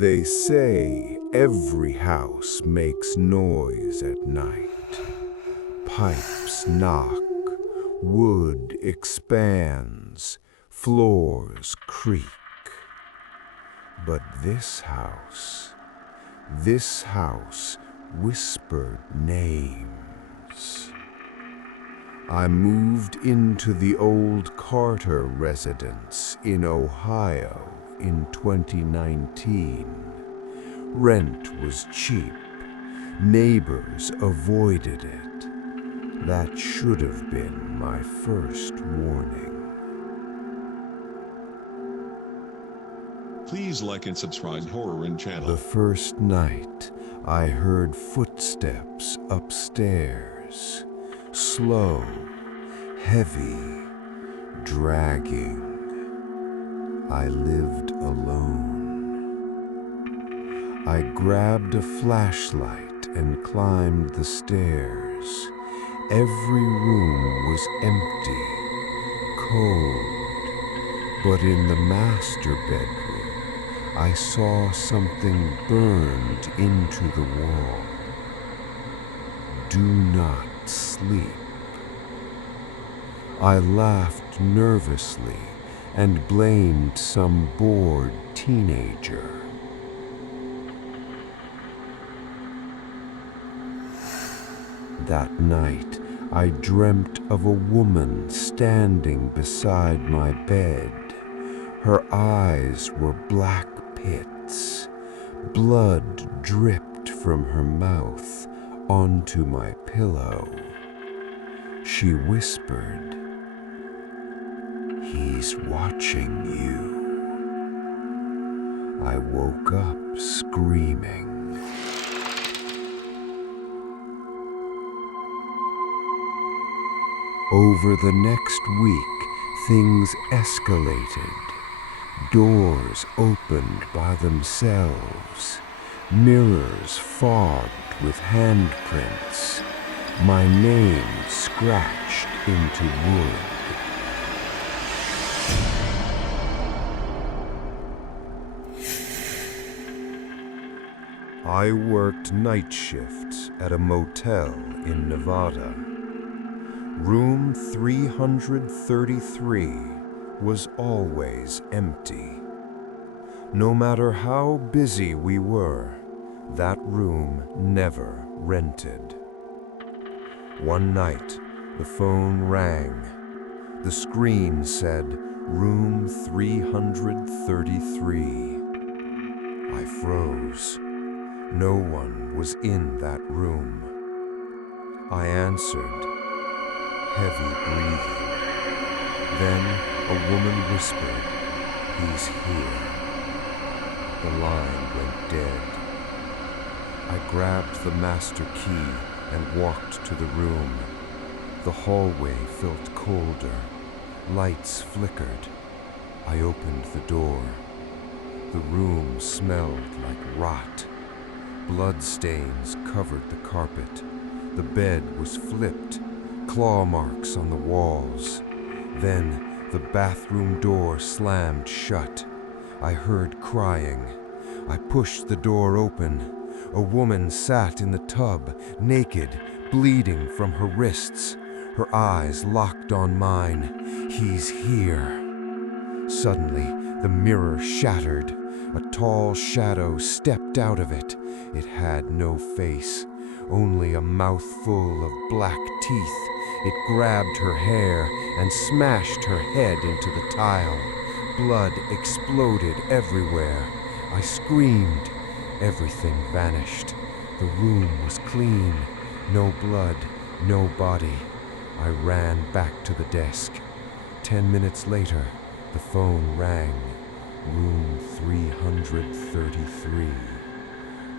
They say every house makes noise at night. Pipes knock, wood expands, floors creak. But this house whispered names. I moved into the old Carter residence in Ohio in 2019. Rent was cheap. Neighbors avoided it. That should have been my first warning. Please like and subscribe Horror and channel. The first night, I heard footsteps upstairs. Slow, heavy, dragging. I lived alone. I grabbed a flashlight and climbed the stairs. Every room was empty, cold, but in the master bedroom, I saw something burned into the wall. Do not sleep. I laughed nervously and blamed some bored teenager. That night, I dreamt of a woman standing beside my bed. Her eyes were black pits. Blood dripped from her mouth onto my pillow. She whispered, "He's watching you." I woke up screaming. Over the next week, things escalated. Doors opened by themselves. Mirrors fogged with handprints. My name scratched into wood. I worked night shifts at a motel in Nevada. Room 333 was always empty. No matter how busy we were, that room never rented. One night, the phone rang. The screen said, "Room 333. I froze. No one was in that room. I answered. Heavy breathing. Then a woman whispered, "He's here." The line went dead. I grabbed the master key and walked to the room. The hallway felt colder. Lights flickered. I opened the door. The room smelled like rot. Bloodstains covered the carpet. The bed was flipped. Claw marks on the walls. Then the bathroom door slammed shut. I heard crying. I pushed the door open. A woman sat in the tub, naked, bleeding from her wrists. Her eyes locked on mine. "He's here." Suddenly, the mirror shattered. A tall shadow stepped out of it. It had no face, only a mouthful of black teeth. It grabbed her hair and smashed her head into the tile. Blood exploded everywhere. I screamed. Everything vanished. The room was clean. No blood, no body. I ran back to the desk. 10 minutes later, the phone rang. Room 333.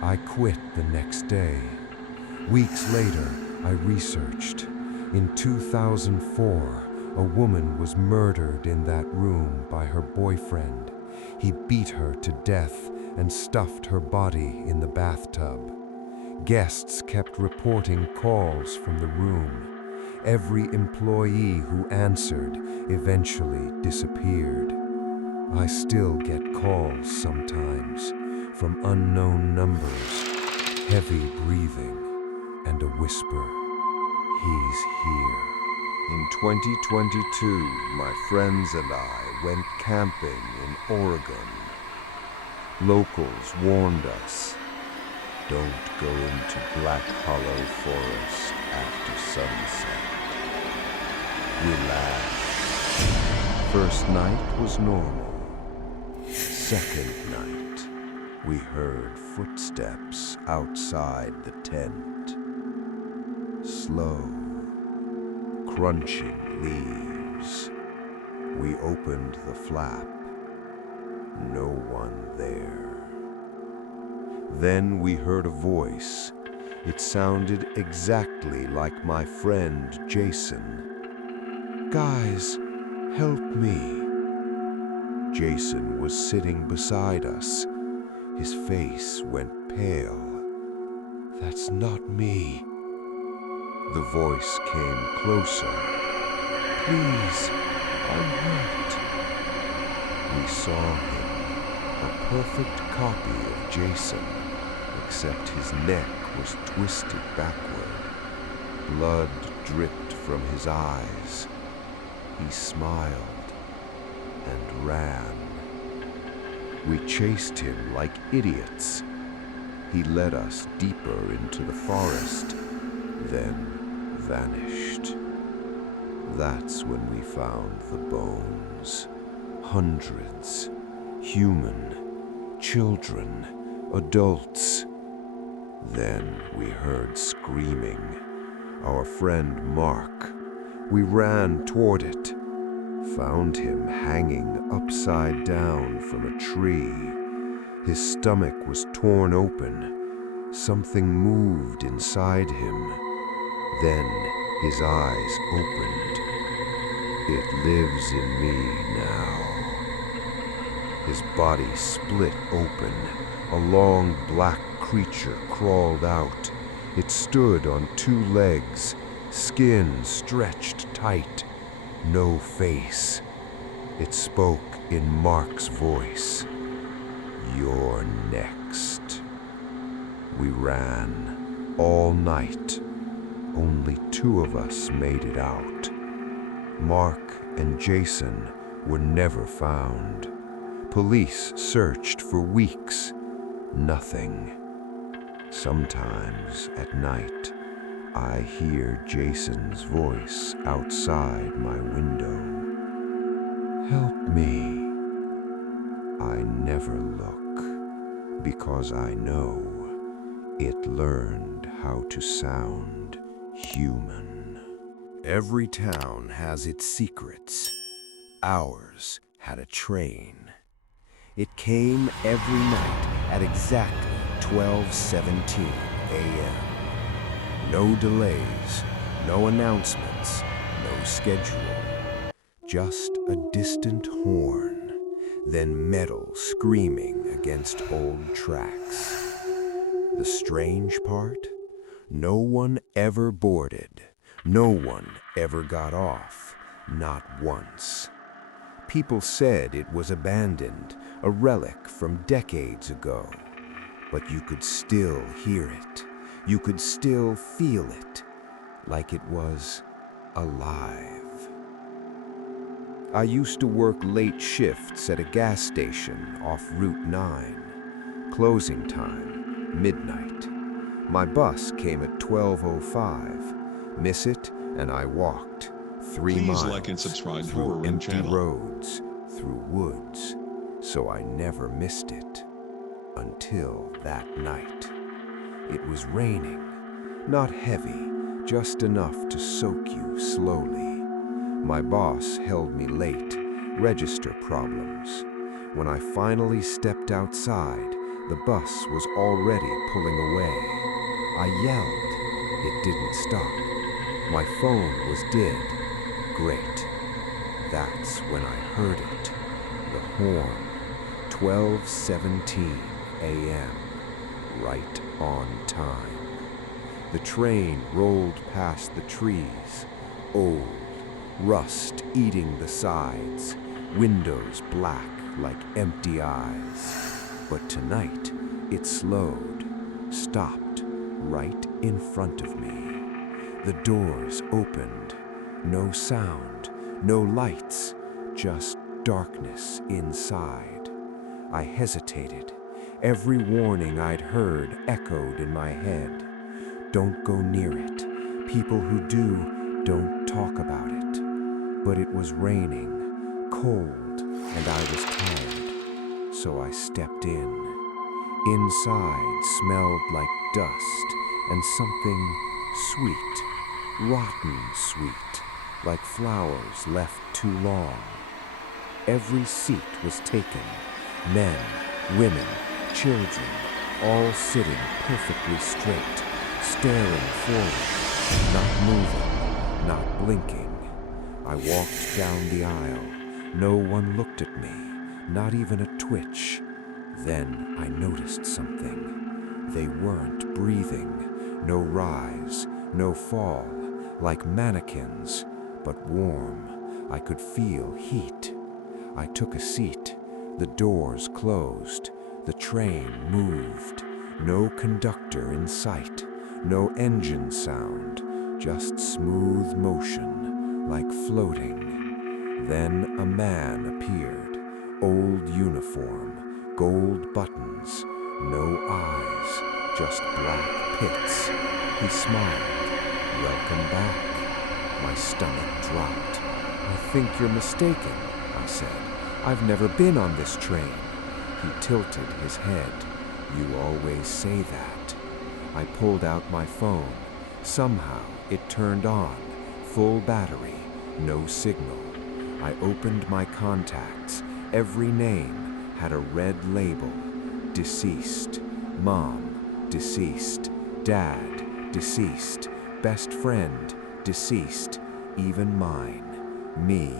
I quit the next day. Weeks later, I researched. In 2004, a woman was murdered in that room by her boyfriend. He beat her to death and stuffed her body in the bathtub. Guests kept reporting calls from the room. Every employee who answered eventually disappeared. I still get calls sometimes from unknown numbers, heavy breathing, and a whisper, "He's here." In 2022, my friends and I went camping in Oregon. Locals warned us, don't go into Black Hollow Forest after sunset. We laughed. First night was normal. Second night, we heard footsteps outside the tent. Slow, crunching leaves. We opened the flap. No one there. Then we heard a voice. It sounded exactly like my friend Jason. "Guys, help me." Jason was sitting beside us. His face went pale. "That's not me." The voice came closer. "Please, I'm hurt." We saw him, a perfect copy of Jason, except his neck was twisted backward. Blood dripped from his eyes. He smiled and ran. We chased him like idiots. He led us deeper into the forest, then vanished. That's when we found the bones. Hundreds. Human, children, adults. Then we heard screaming. Our friend Mark. We ran toward it. Found him hanging upside down from a tree. His stomach was torn open. Something moved inside him. Then his eyes opened. It lives in me now. His body split open. A long black creature crawled out. It stood on two legs, skin stretched tight, no face. It spoke in Mark's voice. "You're next." We ran all night. Only two of us made it out. Mark and Jason were never found. Police searched for weeks. Nothing. Sometimes at night, I hear Jason's voice outside my window. "Help me." I never look, because I know it learned how to sound human. Every town has its secrets. Ours had a train. It came every night at exactly 12:17 a.m. No delays, no announcements, no schedule. Just a distant horn, then metal screaming against old tracks. The strange part? No one ever boarded. No one ever got off. Not once. People said it was abandoned, a relic from decades ago. But you could still hear it. You could still feel it, like it was alive. I used to work late shifts at a gas station off Route 9. Closing time, midnight. My bus came at 12:05. Miss it, and I walked 3 miles. Please like and subscribe through Horror empty channel. roads, through woods, so I never missed it. Until that night. It was raining, not heavy, just enough to soak you slowly. My boss held me late, register problems. When I finally stepped outside, the bus was already pulling away. I yelled. It didn't stop. My phone was dead. Great. That's when I heard it. The horn. 12:17 a.m. Right on time. The train rolled past the trees. Old, rust eating the sides. Windows black like empty eyes. But tonight, It slowed, stopped right in front of me. The doors opened. No sound, no lights, just darkness inside. I hesitated. Every warning I'd heard echoed in my head. Don't go near it. People who do, don't talk about it. But it was raining, cold, and I was tired, so I stepped in. Inside smelled like dust and something sweet, rotten sweet, like flowers left too long. Every seat was taken, men, women, children, all sitting perfectly straight, staring forward, not moving, not blinking. I walked down the aisle. No one looked at me, not even a twitch. Then I noticed something. They weren't breathing, no rise, no fall, like mannequins, but warm. I could feel heat. I took a seat. The doors closed. The train moved. No conductor in sight. No engine sound. Just smooth motion, like floating. Then a man appeared. Old uniform, gold buttons. No eyes, just black pits. He smiled. Welcome back. My stomach dropped. I think you're mistaken, I said. I've never been on this train. He tilted his head. You always say that. I pulled out my phone. Somehow it turned on. Full battery, no signal. I opened my contacts. Every name had a red label. Deceased. Mom, deceased. Dad, deceased. Best friend, deceased. Even mine. Me,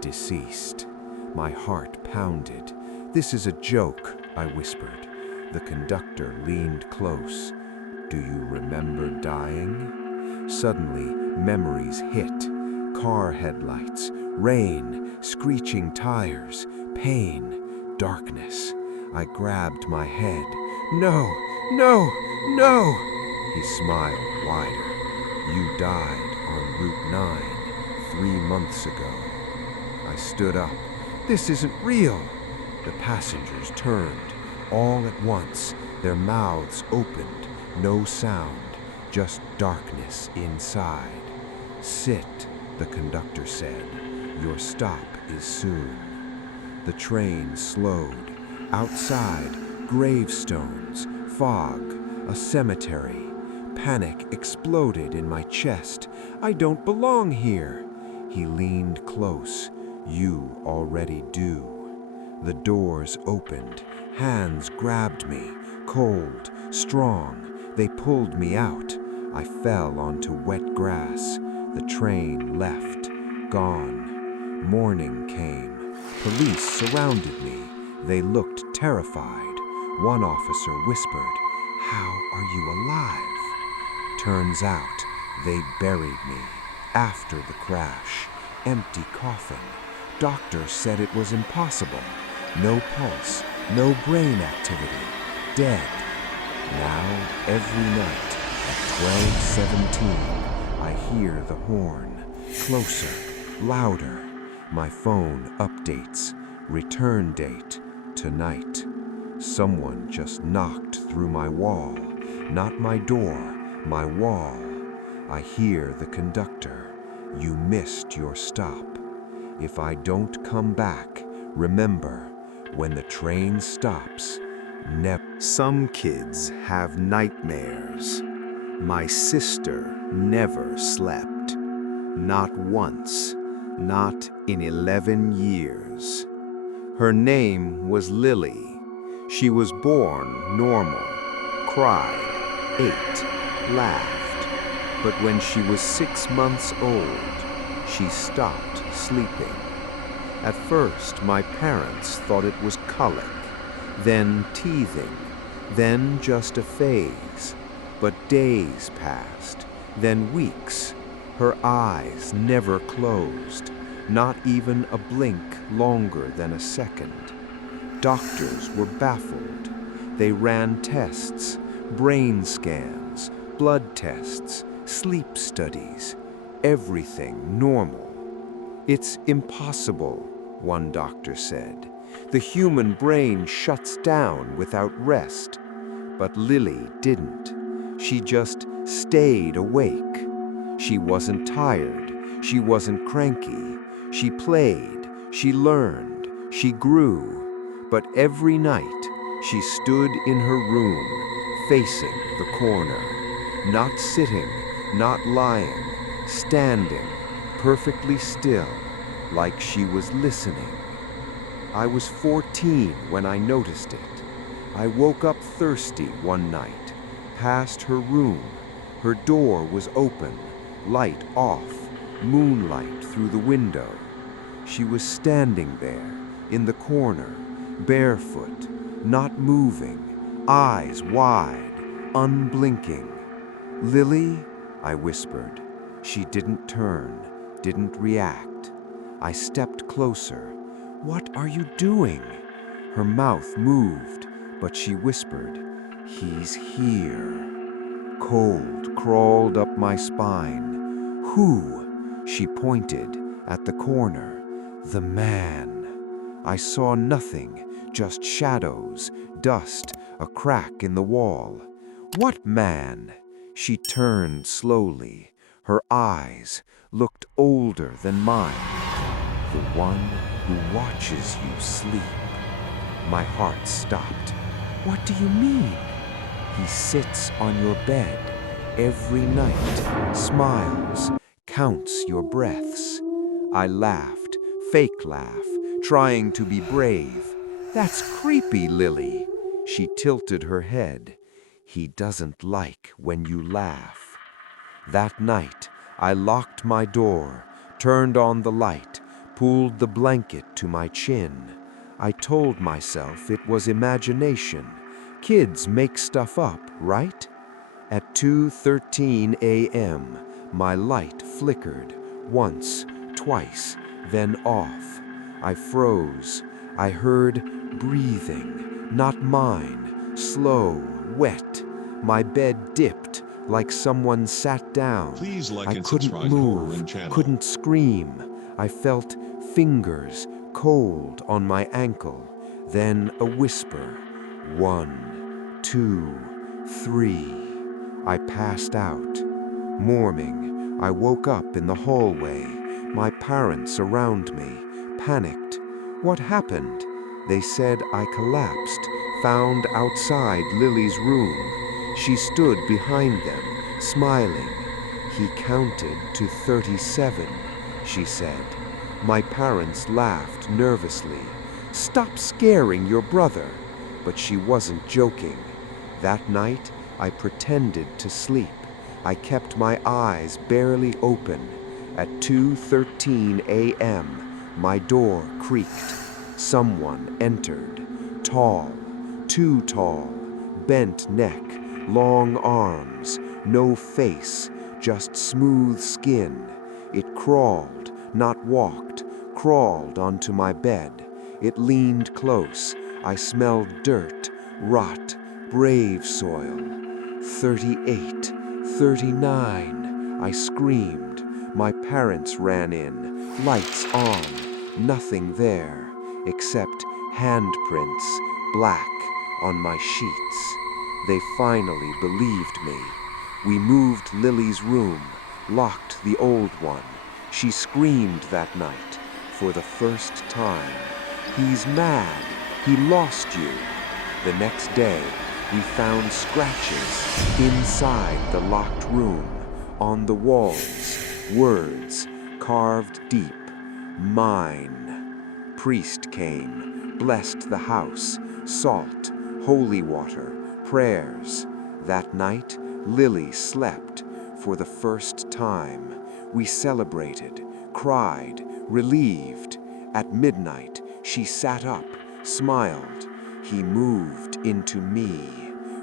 deceased. My heart pounded. This is a joke, I whispered. The conductor leaned close. Do you remember dying? Suddenly, memories hit. Car headlights, rain, screeching tires, pain, darkness. I grabbed my head. No, no, no! He smiled wider. You died on Route 9 3 months ago. I stood up. This isn't real. The passengers turned. All at once, their mouths opened. No sound, just darkness inside. Sit, the conductor said. Your stop is soon. The train slowed. Outside, gravestones, fog, a cemetery. Panic exploded in my chest. I don't belong here. He leaned close. You already do. The doors opened. Hands grabbed me, cold, strong. They pulled me out. I fell onto wet grass. The train left, gone. Morning came. Police surrounded me. They looked terrified. One officer whispered, "How are you alive?" Turns out, they buried me. After the crash. Empty coffin. Doctor said it was impossible. No pulse, no brain activity. Dead. Now, every night, at 12:17, I hear the horn. Closer, louder. My phone updates. Return date, tonight. Someone just knocked through my wall. Not my door, my wall. I hear the conductor. You missed your stop. If I don't come back, remember, when the train stops, Some kids have nightmares. My sister never slept. Not once. Not in 11 years. Her name was Lily. She was born normal. Cried, ate, laughed. But when she was 6 months old, she stopped sleeping. At first, my parents thought it was colic, then teething, then just a phase. But days passed, then weeks. Her eyes never closed, not even a blink longer than a second. Doctors were baffled. They ran tests, brain scans, blood tests, sleep studies, everything normal. "It's impossible," one doctor said. "The human brain shuts down without rest." But Lily didn't. She just stayed awake. She wasn't tired. She wasn't cranky. She played. She learned. She grew. But every night, she stood in her room, facing the corner. Not sitting, not lying, standing, perfectly still, like she was listening. I was 14 when I noticed it. I woke up thirsty one night, past her room. Her door was open, light off, moonlight through the window. She was standing there, in the corner, barefoot, not moving, eyes wide, unblinking. "Lily?" I whispered. She didn't turn, didn't react. I stepped closer. "What are you doing?" Her mouth moved, but she whispered, "He's here." Cold crawled up my spine. "Who?" She pointed at the corner. "The man." I saw nothing, just shadows, dust, a crack in the wall. "What man?" She turned slowly. Her eyes looked older than mine. "The one who watches you sleep." My heart stopped. "What do you mean?" "He sits on your bed every night, smiles, counts your breaths." I laughed, fake laugh, trying to be brave. "That's creepy, Lily." She tilted her head. "He doesn't like when you laugh." That night, I locked my door, turned on the light, pulled the blanket to my chin. I told myself it was imagination. Kids make stuff up, right? At 2:13 a.m., my light flickered, once, twice, then off. I froze. I heard breathing, not mine, slow, wet. My bed dipped, like someone sat down. Please like I and couldn't subscribe Horror move, and Channel. couldn't scream. I felt fingers cold on my ankle. Then a whisper. 1, 2, 3. I passed out. Morning, I woke up in the hallway. My parents around me, panicked. "What happened?" They said I collapsed, found outside Lily's room. She stood behind them, smiling. "He counted to 37, she said. My parents laughed nervously. "Stop scaring your brother." But she wasn't joking. That night, I pretended to sleep. I kept my eyes barely open. At 2:13 a.m., my door creaked. Someone entered. Tall, too tall, bent neck, long arms, no face, just smooth skin. It crawled, not walked, crawled onto my bed. It leaned close. I smelled dirt, rot, brave soil. 38, 39, I screamed. My parents ran in, lights on, nothing there, except handprints, black, on my sheets. They finally believed me. We moved Lily's room, locked the old one. She screamed that night, for the first time. "He's mad. He lost you." The next day, we found scratches inside the locked room, on the walls, words carved deep. "Mine." Priest came, blessed the house, salt, holy water, prayers. That night, Lily slept for the first time. We celebrated, cried, relieved. At midnight, she sat up, smiled. He moved into me.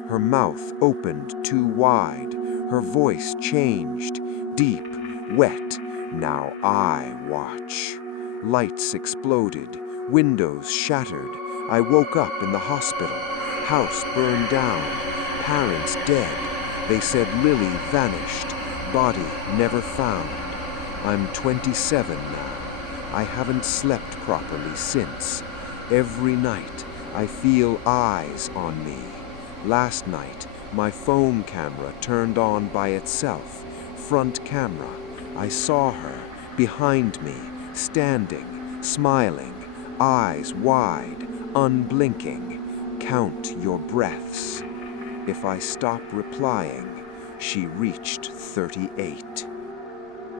Her mouth opened too wide. Her voice changed, deep, wet. Now I watch. Lights exploded, windows shattered. I woke up in the hospital. House burned down. Parents dead. They said Lily vanished. Body never found. I'm 27 now. I haven't slept properly since. Every night I feel eyes on me. Last night my phone camera turned on by itself. Front camera. I saw her behind me, standing, smiling, eyes wide, unblinking. Count your breaths. If I stop replying, she reached 38.